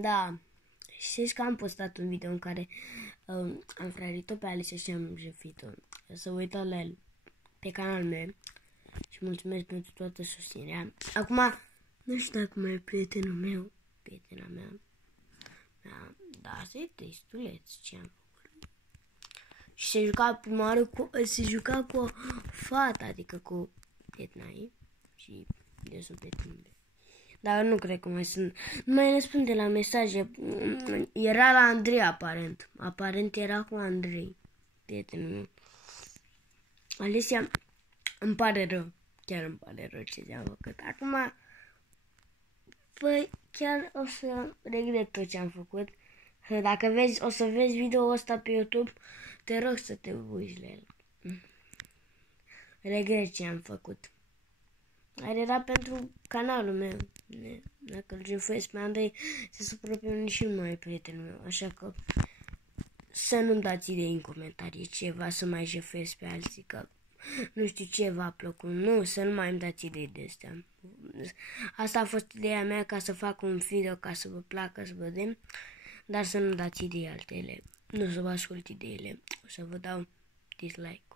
Da, știți că am postat un video în care am frărit-o pe Alice și am jefit-o. Să uită la el pe canalul meu și mulțumesc pentru toată susținerea. Acum, nu știu dacă mai e prietenul meu, prietena mea. Da, asta e testuleț ce am făcut. Și se juca cu o fată, adică cu prietena ei și eu sunt prietenul meu. Dar nu cred că mai sunt. Nu mai răspunde la mesaje. Era la Andrei, aparent. Aparent era cu Andrei, prietenul meu. Alicia, îmi pare rău. Chiar îmi pare rău ce ți-am făcut. Acum, păi, chiar o să regret tot ce am făcut. Dacă o să vezi video-ul ăsta pe YouTube, te rog să te uiți la el. Regret ce am făcut. Dar era pentru canalul meu. Dacă îl jefuiesc pe Andrei, se supără pe mine și nu mai e prietenul meu. Așa că să nu-mi dați idei în comentarii ceva să mai jefuiesc pe alții, că nu știu ce v-a plăcut. Nu, să nu mai îmi dați idei de astea. Asta a fost ideea mea, ca să fac un video, ca să vă placă, să vedem. Dar să nu dați idei altele. Nu să vă ascult ideile. O să vă dau dislike.